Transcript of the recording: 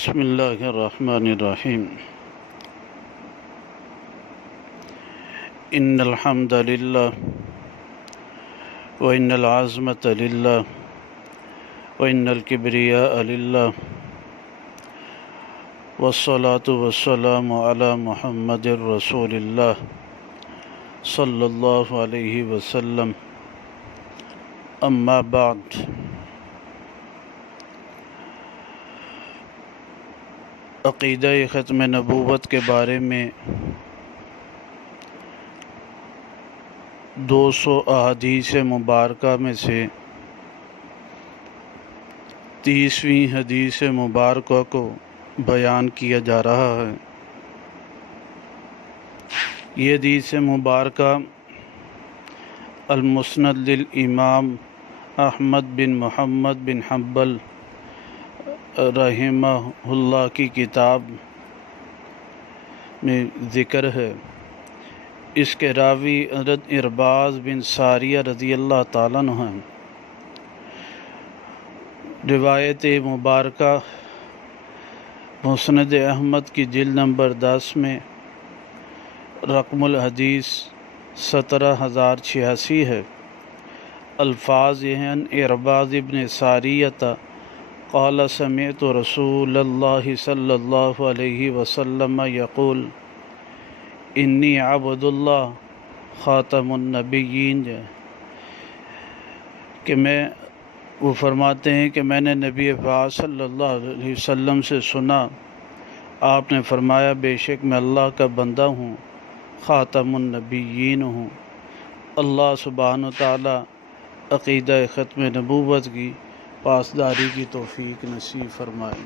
بسم اللہ الرحمن الرحیم ان الحمد للہ وان العظمۃ للہ وان الکبریاء للہ والصلاة والسلام علی محمد رسول اللہ صلی اللہ علیہ وسلم اما بعد۔ عقیدہ ختم نبوت کے بارے میں 200 احادیث مبارکہ میں سے 30ویں حدیث مبارکہ کو بیان کیا جا رہا ہے۔ یہ حدیث مبارکہ المسند للامام احمد بن محمد بن حنبل رحمہ اللہ کی کتاب میں ذکر ہے۔ اس کے راوی حضرت ارباز بن ساریہ رضی اللہ تعالیٰ عنہ ہیں۔ روایت مبارکہ مسند احمد کی جلد نمبر 10 میں رقم الحدیث 17086 ہے۔ الفاظ یہ ہیں: ارباز بن ساریہ قال سمعت رسول اللہ صلی اللہ علیہ وسلم یقول انی عبد اللہ خاتم النبیین، کہ وہ فرماتے ہیں کہ میں نے نبی پاک صلی اللہ علیہ وسلم سے سنا، آپ نے فرمایا بے شک میں اللہ کا بندہ ہوں، خاتم النبیین ہوں۔ اللہ سبحانہ وتعالی عقیدہ ختم نبوت کی پاسداری کی توفیق نصیب فرمائے۔